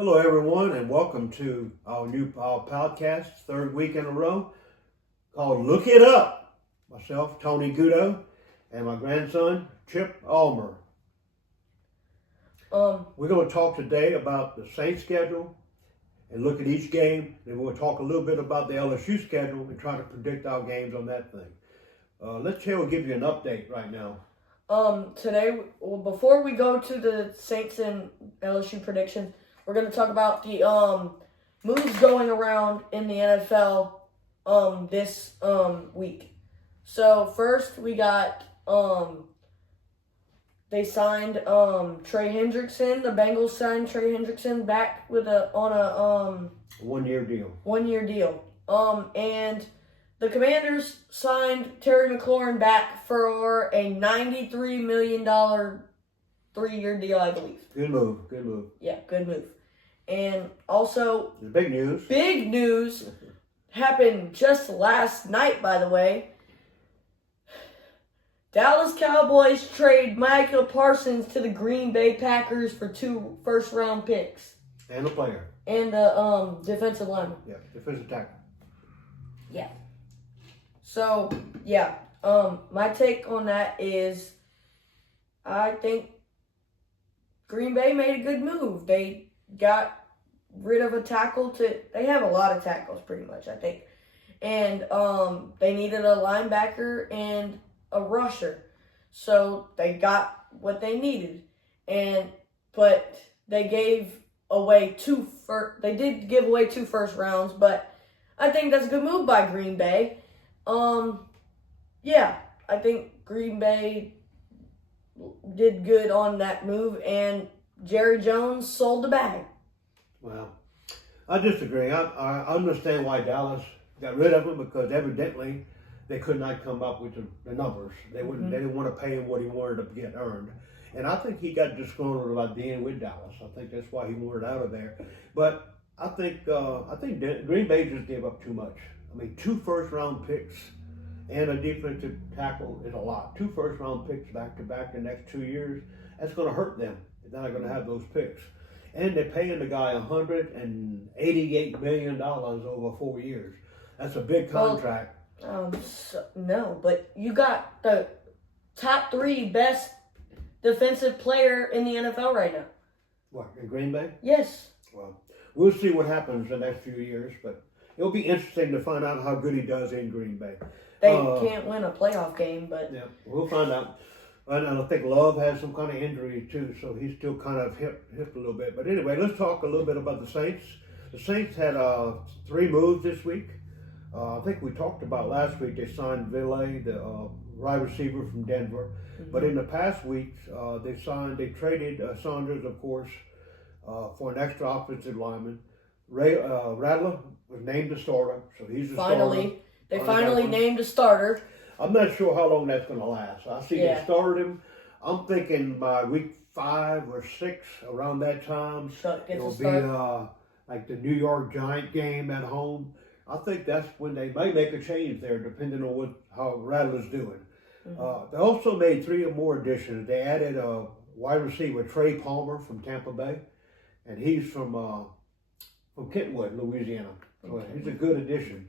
Hello, everyone, and welcome to our new podcast, third week in a row, called Look It Up. Myself, Tony Gudo, and my grandson, Chip Almer. We're going to talk today about the Saints schedule and look at each game. Then we'll talk a little bit about the LSU schedule and try to predict our games on that thing. Let's give you an update right now. Before we go to the Saints and LSU predictions, we're going to talk about the moves going around in the NFL this week. So first we got they signed Trey Hendrickson. The Bengals signed Trey Hendrickson back on a 1 year deal. 1 year deal. And the Commanders signed Terry McLaurin back for a $93 million 3-year deal, I believe. Good move. Yeah, good move. And also, Big news happened just last night, by the way. Dallas Cowboys trade Micah Parsons to the Green Bay Packers for 2 first-round picks. And a player. And the defensive lineman. Yeah, defensive tackle. Yeah. So, yeah. My take on that is I think Green Bay made a good move. They got rid of a tackle they have a lot of tackles pretty much, I think. And they needed a linebacker and a rusher. So they got what they needed. But they gave away they did give away 2 first rounds, but I think that's a good move by Green Bay. Yeah, I think Green Bay did good on that move, and Jerry Jones sold the bag. Well, I disagree. I understand why Dallas got rid of him, because evidently they could not come up with the numbers. They wouldn't. They didn't want to pay him what he wanted to get earned, and I think he got disgruntled about being with Dallas. I think that's why he wanted out of there. But I think Green Bay just gave up too much. I mean, 2 first-round picks and a defensive tackle is a lot. 2 first-round picks back-to-back the next 2 years, that's going to hurt them. They're not going to have those picks. And they're paying the guy $188 million over 4 years. That's a big contract. No, but you got the top 3 best defensive player in the NFL right now. What, in Green Bay? Yes. Well, we'll see what happens the next few years, but it'll be interesting to find out how good he does in Green Bay. They can't win a playoff game, but... Yeah, we'll find out. And I think Love has some kind of injury, too, so he's still kind of hip a little bit. But anyway, let's talk a little bit about the Saints. The Saints had 3 moves this week. I think we talked about last week they signed Ville, the wide receiver from Denver. Mm-hmm. But in the past weeks, they traded Saunders, of course, for an extra offensive lineman. Rattler was named the starter, so he's the starter. They finally named a starter. I'm not sure how long that's going to last. I see they started him. I'm thinking by week 5 or 6, around that time, it'll be like the New York Giant game at home. I think that's when they may make a change there, depending on how Rattler's doing. Mm-hmm. They also made 3 or more additions. They added a wide receiver, Trey Palmer from Tampa Bay, and he's from Kentwood, Louisiana. So he's a good addition.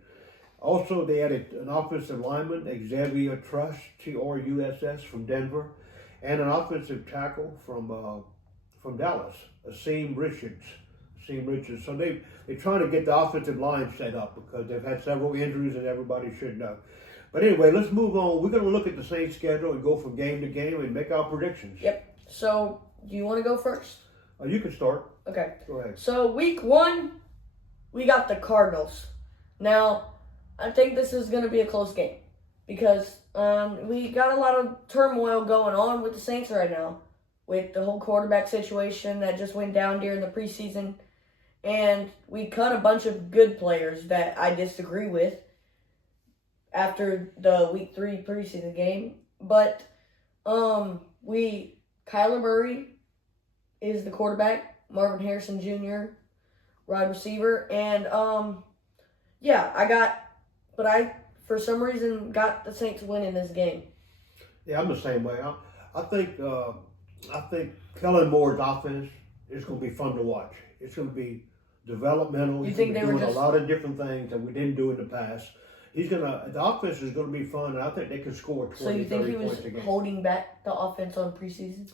Also, they added an offensive lineman, Xavier Truss, Truss, from Denver, and an offensive tackle from Dallas, Asim Richards. So they're trying to get the offensive line set up because they've had several injuries, and everybody should know. But anyway, let's move on. We're going to look at the Saints schedule and go from game to game and make our predictions. Yep. So, do you want to go first? You can start. Okay. Go ahead. So, week 1, we got the Cardinals. Now, I think this is going to be a close game because we got a lot of turmoil going on with the Saints right now with the whole quarterback situation that just went down during the preseason. And we cut a bunch of good players that I disagree with after the week 3 preseason game. But Kyler Murray is the quarterback, Marvin Harrison Jr., wide receiver. And I for some reason got the Saints winning this game. Yeah, I'm the same way. I think Kellen Moore's offense is going to be fun to watch. It's going to be developmental. You think they were doing just a lot of different things that we didn't do in the past. The offense is going to be fun, and I think they can score 20, So you think 30 he was points a game. holding back the offense on preseason?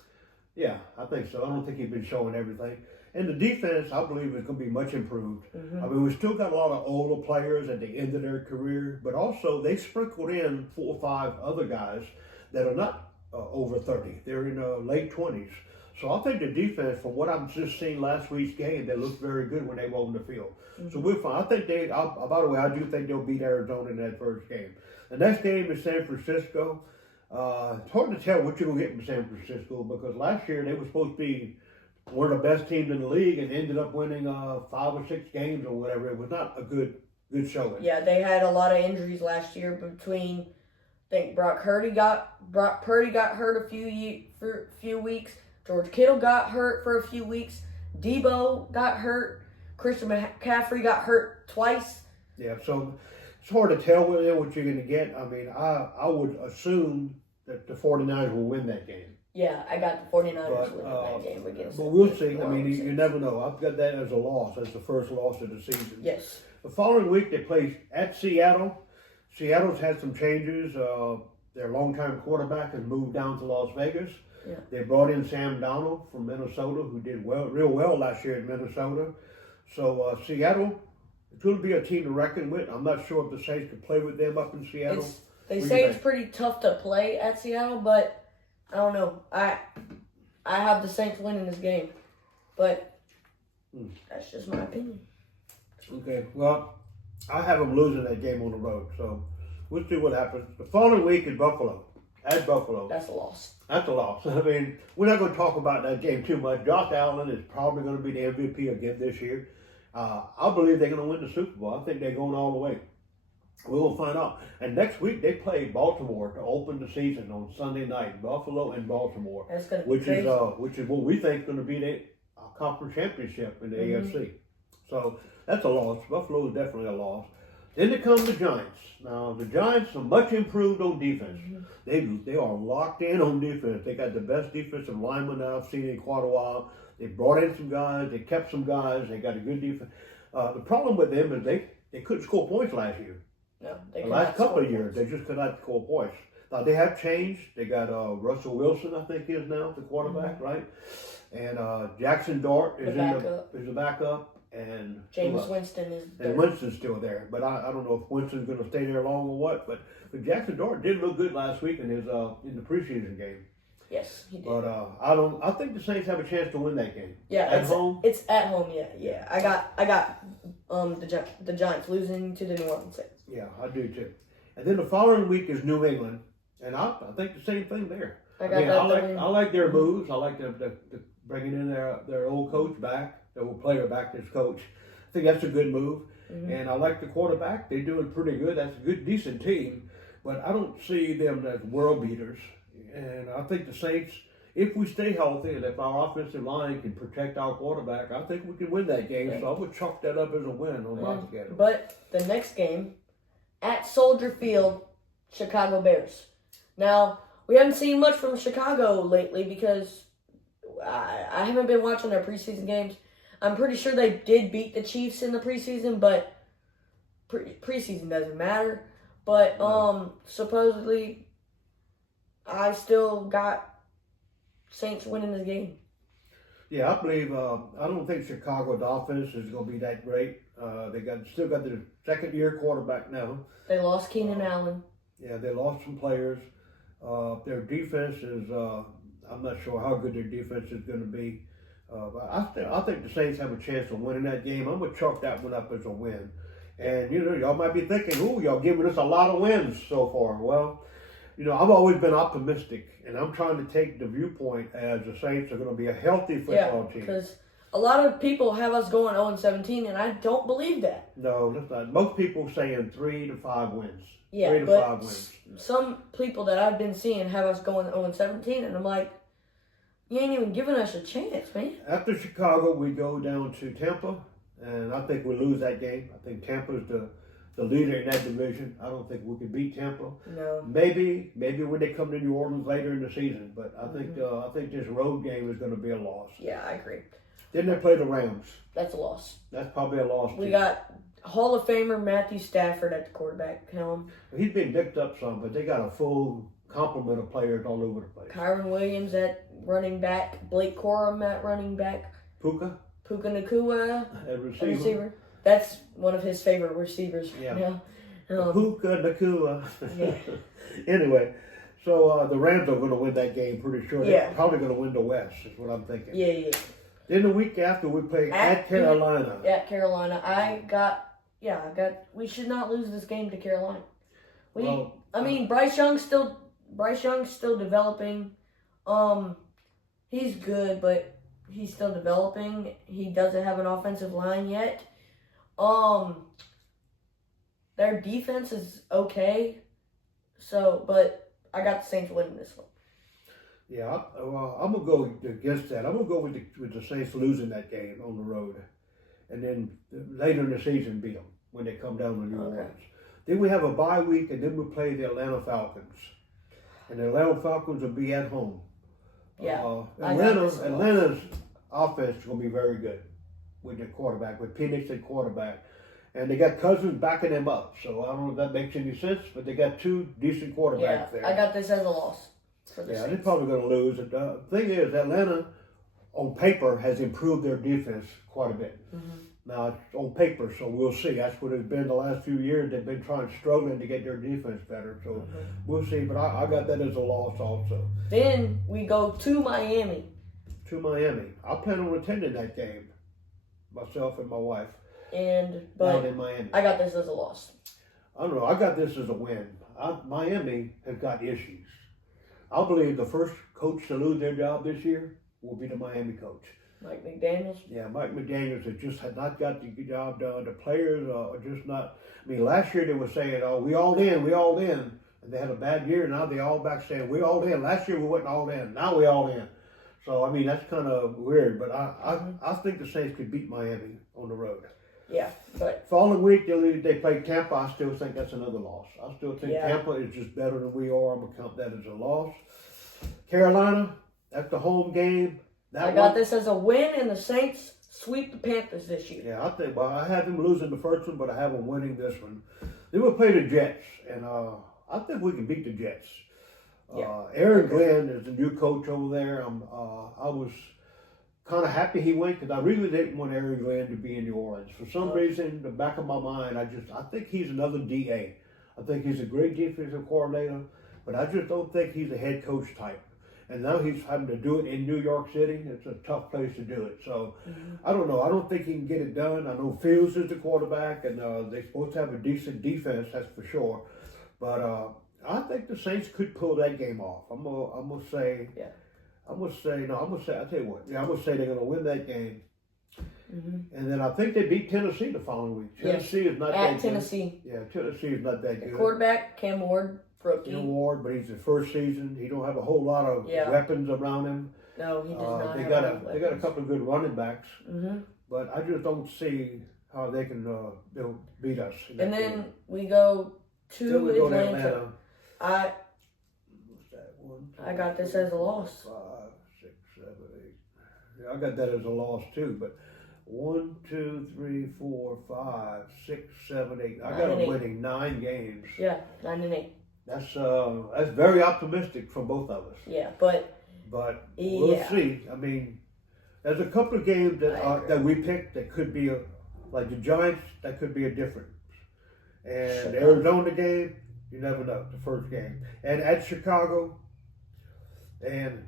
Yeah, I think so. I don't think he's been showing everything. And the defense, I believe, is going to be much improved. Mm-hmm. I mean, we still got a lot of older players at the end of their career, but also they sprinkled in 4 or 5 other guys that are not over 30. They're in late 20s. So I think the defense, from what I've just seen last week's game, they looked very good when they were on the field. Mm-hmm. So we're fine. I think by the way, I do think they'll beat Arizona in that first game. The next game is San Francisco. It's hard to tell what you're going to get from San Francisco because last year they were supposed to be one of the best teams in the league and ended up winning 5 or 6 games or whatever. It was not a good showing. Yeah, they had a lot of injuries last year between, I think Brock Purdy got hurt a few weeks. George Kittle got hurt for a few weeks. Debo got hurt. Christian McCaffrey got hurt twice. Yeah, so it's hard to tell what you're going to get. I mean, I would assume that the 49ers will win that game. Yeah, I got the 49ers winning that game against. But we'll see. I mean, you never know. I've got that as a loss. That's the first loss of the season. Yes. The following week, they play at Seattle. Seattle's had some changes. Their longtime quarterback has moved down to Las Vegas. Yeah. They brought in Sam Darnold from Minnesota, who did real well last year in Minnesota. So Seattle, it's going to be a team to reckon with. I'm not sure if the Saints can play with them up in Seattle. They say it's pretty tough to play at Seattle, but I don't know. I have the Saints winning this game, but that's just my opinion. Okay, well, I have them losing that game on the road, so we'll see what happens. The following week is Buffalo. At Buffalo. That's a loss. That's a loss. I mean, we're not going to talk about that game too much. Josh Allen is probably going to be the MVP again this year. I believe they're going to win the Super Bowl. I think they're going all the way. We will find out. And next week they play Baltimore to open the season on Sunday night. Buffalo and Baltimore, that's going to be crazy. Which is what we think is going to be the conference championship in the AFC. So that's a loss. Buffalo is definitely a loss. Then they come the Giants. Now, the Giants are much improved on defense. They are locked in on defense. They got the best defensive lineman I've seen in quite a while. They brought in some guys. They kept some guys. They got a good defense. The problem with them is they couldn't score points last year. No, they the last couple of years, they just could not score points. Now, they have changed. They got Russell Wilson, I think, is now the quarterback, right? And Jackson Dart is the backup. And Jameis Winston is there. And Winston's still there, but I don't know if Winston's going to stay there long or what. But Jackson Dart did look good last week in the preseason game. Yes, he did. But I think the Saints have a chance to win that game. Yeah, at home. It's at home. Yeah. I got the Giants losing to the New Orleans Saints. Yeah, I do too. And then the following week is New England, and I think the same thing there. I like their moves. I like them bringing in their old coach back. The old player back to his coach. I think that's a good move. Mm-hmm. And I like the quarterback. They're doing pretty good. That's a good, decent team. But I don't see them as world beaters. And I think the Saints, if we stay healthy and if our offensive line can protect our quarterback, I think we can win that game. Right. So I would chalk that up as a win on my schedule. But the next game, at Soldier Field, Chicago Bears. Now, we haven't seen much from Chicago lately because I haven't been watching their preseason games. I'm pretty sure they did beat the Chiefs in the preseason, but preseason doesn't matter. But supposedly, I still got Saints winning this game. Yeah, I believe. I don't think Chicago's offense is going to be that great. They still got their second-year quarterback now. They lost Keenan Allen. Yeah, they lost some players. Their defense is. I'm not sure how good their defense is going to be. But I think the Saints have a chance of winning that game. I'm going to chalk that one up as a win. And, y'all might be thinking, ooh, y'all giving us a lot of wins so far. Well, I've always been optimistic, and I'm trying to take the viewpoint as the Saints are going to be a healthy football team. Because a lot of people have us going 0-17, and I don't believe that. No, that's not. Most people saying 3 to 5 wins. Yeah, 3 to 5 wins. Some people that I've been seeing have us going 0-17, and I'm like, you ain't even giving us a chance, man. After Chicago, we go down to Tampa, and I think we lose that game. I think Tampa's the leader in that division. I don't think we can beat Tampa. No. Maybe when they come to New Orleans later in the season, but I think this road game is going to be a loss. Yeah, I agree. Then they play the Rams. That's a loss. That's probably a loss. We got Hall of Famer Matthew Stafford at the quarterback helm. He's been nicked up some, but they got a full complement of players all over the place. Kyron Williams at running back. Blake Corum at running back. Puka Nakua at receiver. That's one of his favorite receivers. Yeah. Yeah. Puka Nakua. Yeah. Anyway, so the Rams are going to win that game pretty sure. They're probably going to win the West, is what I'm thinking. Yeah. Then the week after, we play at Carolina. At Carolina. We should not lose this game to Carolina. Bryce Young's still developing. He's good, but he's still developing. He doesn't have an offensive line yet. Their defense is okay. But I got the Saints winning this one. Yeah, I'm gonna go against that. I'm gonna go with the Saints losing that game on the road, and then later in the season beat them when they come down to New Orleans. Then we have a bye week, and then we play the Atlanta Falcons, and the Atlanta Falcons will be at home. Yeah, Atlanta's offense is gonna be very good with their quarterback, with Penix at quarterback. And they got Cousins backing them up. So I don't know if that makes any sense, but they got two decent quarterbacks there. I got this as a loss. They're probably going to lose. The thing is, Atlanta, on paper, has improved their defense quite a bit. Mm-hmm. Now, it's on paper, so we'll see. That's what it's been the last few years. They've been struggling to get their defense better. So we'll see. But I got that as a loss also. Then we go to Miami. I plan on attending that game, myself and my wife. But in Miami. I got this as a loss. I don't know. I got this as a win. Miami has got issues. I believe the first coach to lose their job this year will be the Miami coach. Mike McDaniels? Yeah, Mike McDaniels has just not got the job done. The players are just not. I mean, last year they were saying, "Oh, we all in," and they had a bad year. Now they all back saying, "We all in." Last year we wasn't all in. Now we all in. So I mean, that's kind of weird. But I think the Saints could beat Miami on the road. Yeah, but following week they play Tampa. I still think that's another loss. I still think Tampa is just better than we are. I'm gonna count that as a loss. Carolina, that's the home game. I got this as a win, and the Saints sweep the Panthers this year. Yeah, I think. Well, I have them losing the first one, but I have them winning this one. Then we'll play the Jets, and I think we can beat the Jets. Aaron Glenn is the new coach over there. I was kind of happy he went because I really didn't want Aaron Glenn to be in New Orleans. For some reason, in the back of my mind, I think he's another DA. I think he's a great defensive coordinator, but I just don't think he's a head coach type. And now he's having to do it in New York City. It's a tough place to do it. So, I don't know. I don't think he can get it done. I know Fields is the quarterback, and they're supposed to have a decent defense, that's for sure. But I think the Saints could pull that game off. I'm gonna say, I'll tell you what. Yeah, I'm going to say they're going to win that game. And then I think they beat Tennessee the following week. Tennessee is not that good. Tennessee. Yeah, Tennessee is not that good. Quarterback, Cam Ward, rookie. Cam Ward, but he's the first season. He don't have a whole lot of weapons around him. No, he does not they got a couple of good running backs. But I just don't see how they can they'll beat us. And then we go to Atlanta. I got this as a loss. 5, 6, 7, 8. Yeah, I got that as a loss too. But 1, 2, 3, 4, 5, 6, 7, 8. I got them winning 9 games. Yeah, 9 and 8. That's very optimistic from both of us. Yeah, but we'll see. I mean, there's a couple of games that we picked that could be like the Giants. That could be a difference. And the Arizona game, you never know. The first game, and at Chicago. And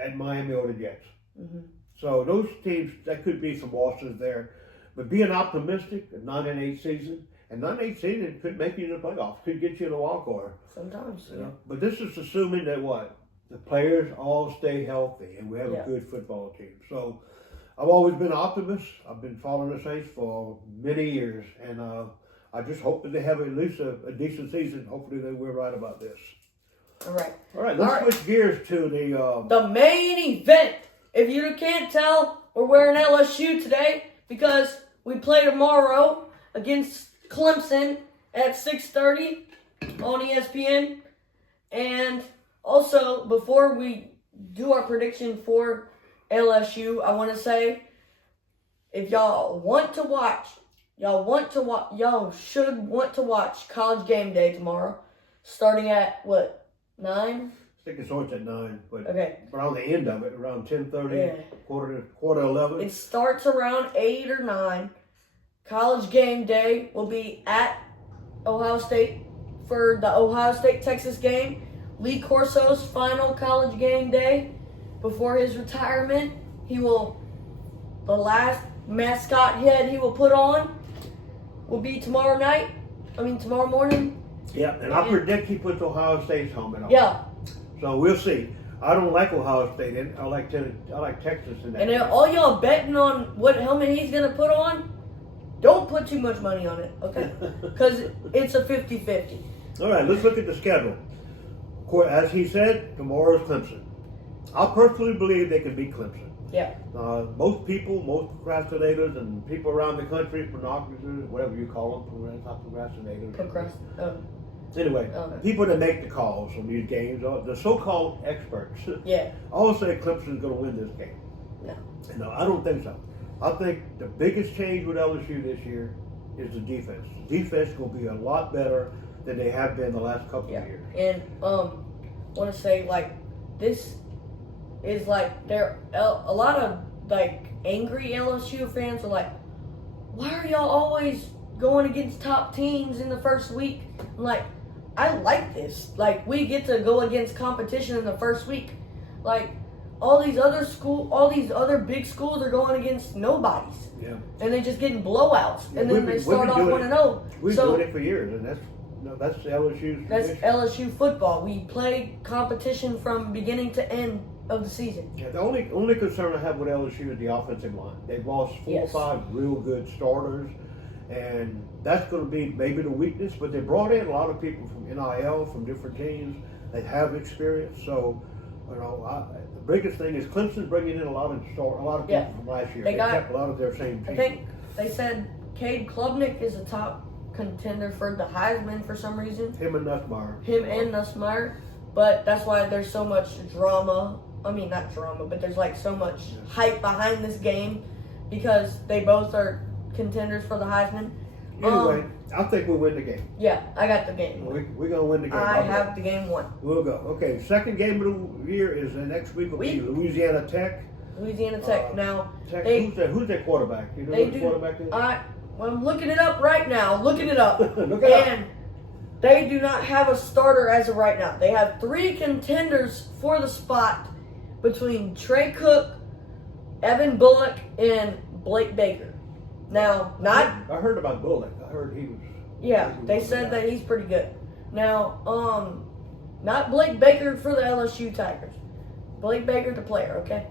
at Miami or the Jets. So those teams, that could be some losses there. But being optimistic, a 9-8 season, and 9-8 season could make you in the playoffs, could get you in a wild card. Sometimes, you know? But this is assuming that the players all stay healthy and we have a good football team. So I've always been an optimist. I've been following the Saints for many years, and I just hope that they have at least a decent season. Hopefully we're right about this. All right. Let's switch gears to the main event. If you can't tell, we're wearing LSU today because we play tomorrow against Clemson at 6:30 on ESPN. And also, before we do our prediction for LSU, I want to say, if y'all should want to watch College Game Day tomorrow, starting at what, 9? I think it starts at 9, but okay. around the end of it, around 10:30, Yeah. quarter 11. It starts around 8 or 9. College Game Day will be at Ohio State for the Ohio State-Texas game. Lee Corso's final College Game Day before his retirement. The last mascot head he will put on will be tomorrow morning. Yeah, and I predict he puts Ohio State's helmet on. Yeah. So we'll see. I don't like Ohio State. I like Texas in that. And all y'all betting on what helmet he's going to put on, don't put too much money on it, okay? Because it's a 50-50. All right, let's look at the schedule. As he said, tomorrow is Clemson. I personally believe they can beat Clemson. Yeah. Most procrastinators and people around the country, prognosticators, whatever you call them, not procrastinators. Anyway, people that make the calls on these games are the so-called experts. Yeah. All say Clemson's going to win this game. No, I don't think so. I think the biggest change with LSU this year is the defense. The defense is going to be a lot better than they have been the last couple of years. And want to say, this is there a lot of angry LSU fans are like, why are y'all always going against top teams in the first week? I'm like, I like this. We get to go against competition in the first week. All these other big schools are going against nobodies. Yeah. And they're just getting blowouts. And then they start off 1-0. We've been doing it for years, and that's LSU's tradition. That's LSU football. We play competition from beginning to end of the season. Yeah, the only concern I have with LSU is the offensive line. They've lost 4 or 5 real good starters, and that's going to be maybe the weakness. But they brought in a lot of people from NIL, from different teams that have experience. So, the biggest thing is Clemson's bringing in a lot of people from last year. They kept a lot of their same teams. I think they said Cade Klubnik is a top contender for the Heisman for some reason. Him and Nussmeier. But that's why there's so much drama. I mean, not drama, but there's so much hype behind this game because they both are contenders for the Heisman. Anyway, I think we win the game. Yeah, I got the game. We're going to win the game. I have the game won. We'll go. Okay, second game of the year is the next week will be Louisiana Tech. Now, who's their quarterback? You know who the quarterback is? I'm looking it up right now. Look it And they do not have a starter as of right now. They have 3 contenders for the spot between Trey Cook, Evan Bullock, and Blake Baker. Now, I heard about Bullock. I heard he was. Yeah, they said that he's pretty good. Now, not Blake Baker for the LSU Tigers. Blake Baker, the player, okay?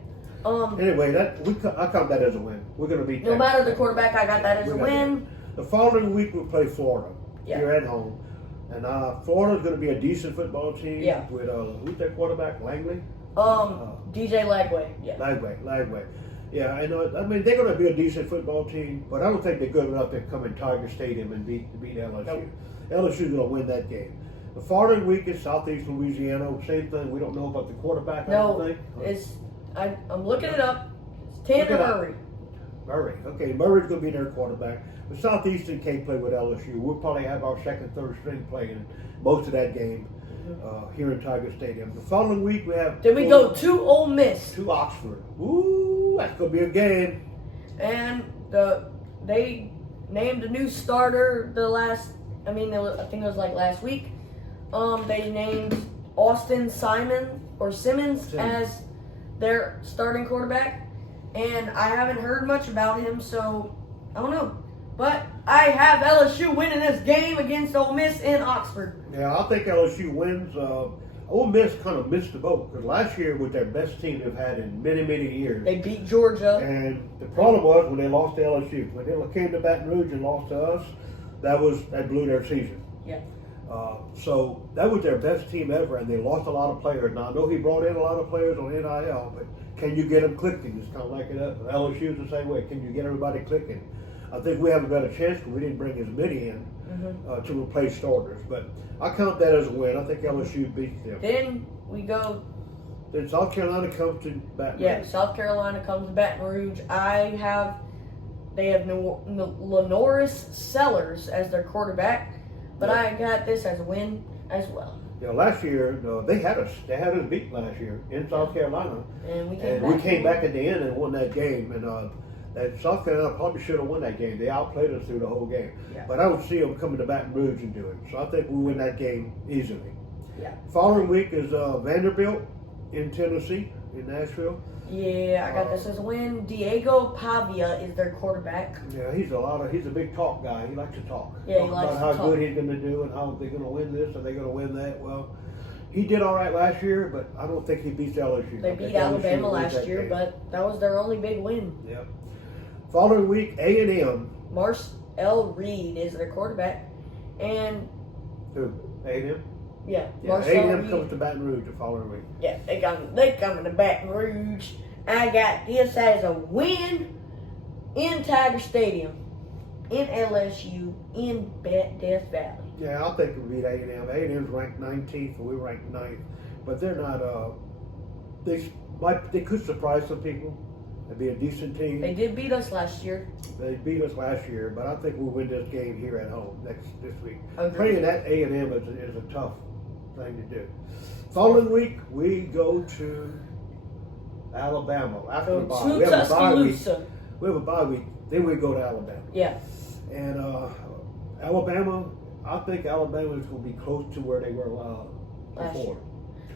Anyway, I count that as a win. We're going to beat. No matter the quarterback, I got that as a win. The following week we'll play Florida. Here at home, and Florida's going to be a decent football team. Yeah. With who's their quarterback? Langley. DJ Lagway. Yeah. Lagway. Yeah, I know. I mean, they're going to be a decent football team, but I don't think they're good enough to come in Tiger Stadium and beat LSU. Nope. LSU's going to win that game. The following week is Southeast Louisiana. Same thing. We don't know about the quarterback. No, I don't think. I'm looking it up. It's Tanner Murray. Okay, Murray's going to be their quarterback. But Southeastern can't play with LSU. We'll probably have our second, third string playing most of that game here in Tiger Stadium. The following week we have. Then we go to Ole Miss. To Oxford. Ooh, that's going to be a game. And they named a new starter I think it was last week. They named Austin Simmons as their starting quarterback. And I haven't heard much about him, so I don't know. But I have LSU winning this game against Ole Miss in Oxford. Yeah, I think LSU wins. Ole Miss kind of missed the boat because last year was their best team they've had in many, many years. They beat Georgia. And the problem was when they lost to LSU. When they came to Baton Rouge and lost to us, that blew their season. Yeah. So that was their best team ever, and they lost a lot of players. Now, I know he brought in a lot of players on NIL, but can you get them clicking? It's kind of like LSU's the same way. Can you get everybody clicking? I think we have a better chance because we didn't bring as many in to replace starters. But I count that as a win. I think LSU beats them. Then we go. Then South Carolina comes to Baton Rouge. Yeah, South Carolina comes to Baton Rouge. They have Lenoris Sellers as their quarterback, but I got this as a win as well. Yeah, last year they had us beat last year in South Carolina, and we came back at the end and won that game. And that South Carolina probably should have won that game. They outplayed us through the whole game. Yeah. But I would see them coming to Baton Rouge and do it. So I think we win that game easily. Yeah. Following week is Vanderbilt in Tennessee, in Nashville. Yeah, I got this as a win. Diego Pavia is their quarterback. Yeah, he's a big talk guy. He likes to talk. Yeah, he likes about how to talk. good he's going to do and how they're going to win this and they're going to win that. Well, he did all right last year, but I don't think he beats LSU. They beat Alabama last year, but that was their only big win. Yep. Following week, A&M. Marcel Reed is their quarterback, and Who? A&M. Yeah, A&M comes to Baton Rouge the following week. Yeah, they coming to Baton Rouge. I got this as a win in Tiger Stadium, in LSU, in Death Valley. Yeah, I think we beat A&M. A&M's ranked 19th, and we're ranked 9th. But they're not. They could surprise some people. They'd be a decent team. They did beat us last year. They beat us last year, but I think we'll win this game here at home this week. Agreed. Playing at A&M is a tough thing to do. Following week, we go to Alabama after the bye. We have a bye week. We have a bye week. Then we go to Alabama. Yeah. And Alabama, I think Alabama is going to be close to where they were before.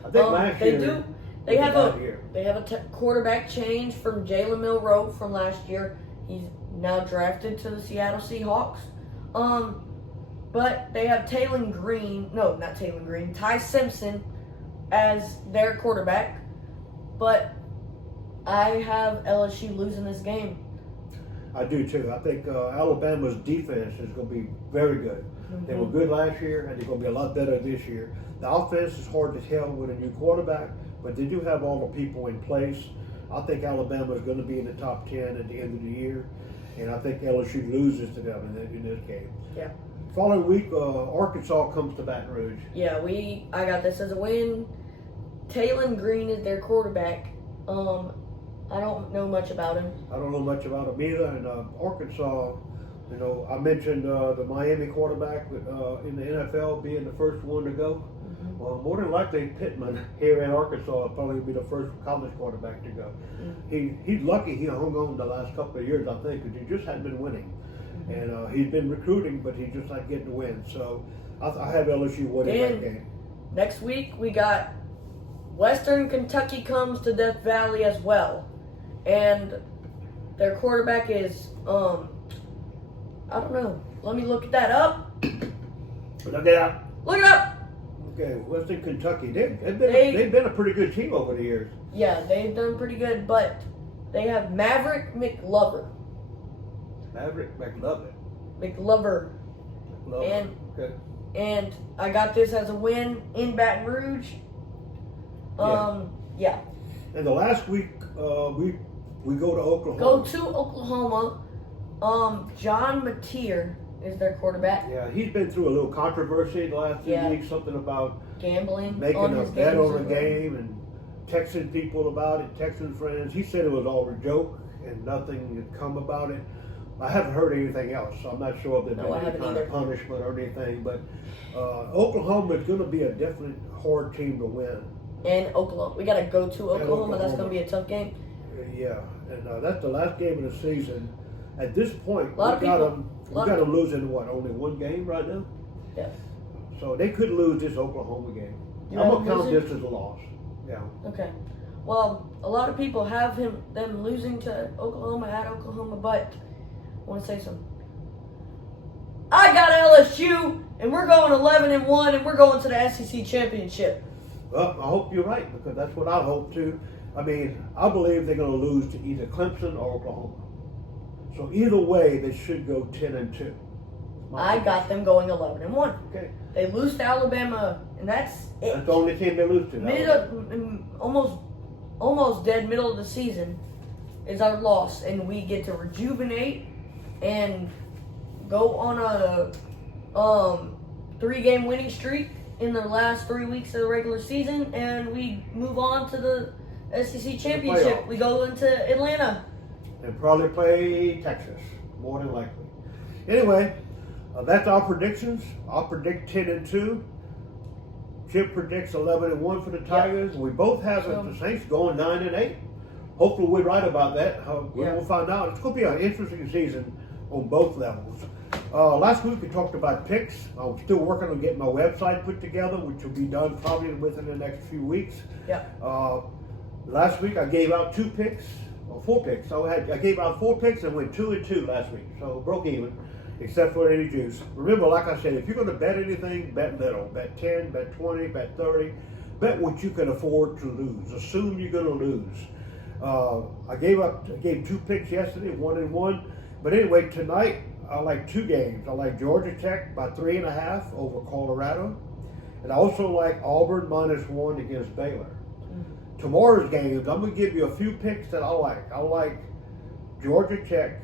I think last year. They have a quarterback change from Jalen Milroe from last year. He's now drafted to the Seattle Seahawks. But they have Ty Simpson as their quarterback. But I have LSU losing this game. I do too. I think Alabama's defense is going to be very good. Mm-hmm. They were good last year, and they're going to be a lot better this year. The offense is hard to tell with a new quarterback, but they do have all the people in place. I think Alabama is going to be in the top 10 at the end of the year, and I think LSU loses to them in this game. Yeah. Following week, Arkansas comes to Baton Rouge. Yeah, I got this as a win. Taylon Green is their quarterback. I don't know much about him. I don't know much about him either. And Arkansas, I mentioned the Miami quarterback in the NFL being the first one to go. Mm-hmm. Well, more than likely, Pittman here in Arkansas will probably be the first college quarterback to go. Mm-hmm. He's lucky he hung on the last couple of years, I think, because he just hadn't been winning. Mm-hmm. And he's been recruiting, but he's just not getting the win. So I have LSU winning that game. Next week, we got Western Kentucky comes to Death Valley as well. And their quarterback is, I don't know. Let me look that up. Look it up. Look it up. Okay, Western Kentucky. They've been a pretty good team over the years. Yeah, they've done pretty good, but they have Maverick McLover. McLover. And okay. And I got this as a win in Baton Rouge. Yeah. And the last week, we go to Oklahoma. Go to Oklahoma. John Mateer is their quarterback. Yeah, he's been through a little controversy the last few weeks. Something about gambling, making a bet on a game and texting people about it, texting friends. He said it was all a joke and nothing had come about it. I haven't heard anything else, so I'm not sure if there's been any kind of punishment or anything. But Oklahoma is going to be a definite hard team to win. And Oklahoma, we got to go to Oklahoma. That's going to be a tough game. Yeah, and that's the last game of the season. At this point, we got them losing only one game right now. Yeah. So they could lose this Oklahoma game. I'm gonna count this as a loss. Yeah. Okay. Well, a lot of people have them losing to Oklahoma at Oklahoma, but I want to say something. I got LSU, and we're going 11-1, and we're going to the SEC championship. Well, I hope you're right, because that's what I hope too. I mean, I believe they're going to lose to either Clemson or Oklahoma. So either way, they should go 10-2. I got them going 11-1. Okay. They lose to Alabama, and that's it. That's the only team they lose to. Almost dead middle of the season is our loss, and we get to rejuvenate and go on a 3-game winning streak in the last 3 weeks of the regular season, and we move on to the SEC championship. We go into Atlanta and probably play Texas, more than likely. Anyway, that's our predictions. I'll predict 10-2. Chip predicts 11-1 for the Tigers. We both have the Saints going 9-8. Hopefully we're right about that. We'll find out. It's going to be an interesting season on both levels. Last week we talked about picks. I'm still working on getting my website put together, which will be done probably within the next few weeks. Last week I gave out 4 picks. So I gave out 4 picks and went 2-2 last week. So broke even, except for any juice. Remember, like I said, if you're going to bet anything, bet little. Bet 10, bet 20, bet 30. Bet what you can afford to lose. Assume you're going to lose. I gave 2 picks yesterday, 1-1. But anyway, tonight I like 2 games. I like Georgia Tech by 3.5 over Colorado. And I also like Auburn -1 against Baylor. Tomorrow's games, I'm going to give you a few picks that I like. I like Georgia Tech.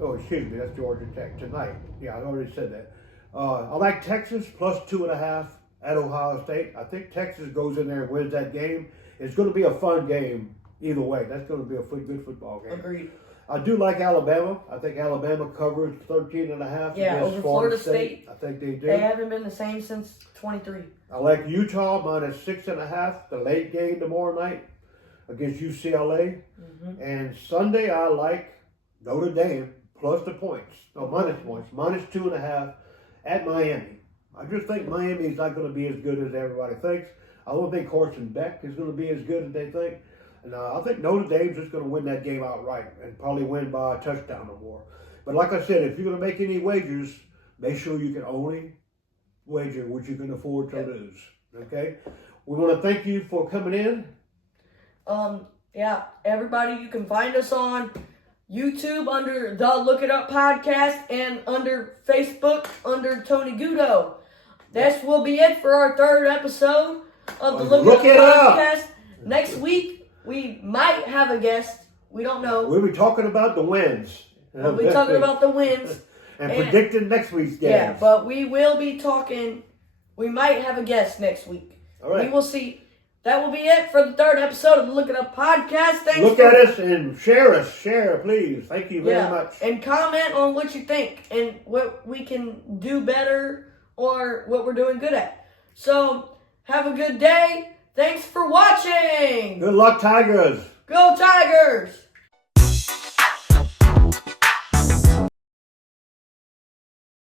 Oh, excuse me, that's Georgia Tech tonight. Yeah, I already said that. I like Texas +2.5 at Ohio State. I think Texas goes in there and wins that game. It's going to be a fun game either way. That's going to be a good football game. Agreed. I do like Alabama. I think Alabama covers 13.5 against over Florida State. I think they do. They haven't been the same since 23. I like Utah -6.5, the late game tomorrow night against UCLA. And Sunday I like Notre Dame plus the points. No, minus points. -2.5 at Miami. I just think Miami is not going to be as good as everybody thinks. I don't think Carson Beck is going to be as good as they think. And I think Notre Dame's just going to win that game outright and probably win by a touchdown or more. But like I said, if you're going to make any wagers, make sure you can only wager what you can afford to lose. Okay? We want to thank you for coming in. Everybody, you can find us on YouTube under the Look It Up podcast and under Facebook under Tony Gudo. This will be it for our 3rd episode of the Look It Up podcast. Next week, we might have a guest. We don't know. We'll be talking about the wins. We'll be talking about the wins. and predicting next week's games. Yeah, but we will be talking. We might have a guest next week. All right. We will see. That will be it for the 3rd episode of the Look It Up podcast. Thanks. Look at us and share us. Share, please. Thank you very much. And comment on what you think and what we can do better or what we're doing good at. So, have a good day. Thanks for watching. Good luck, Tigers. Go Tigers.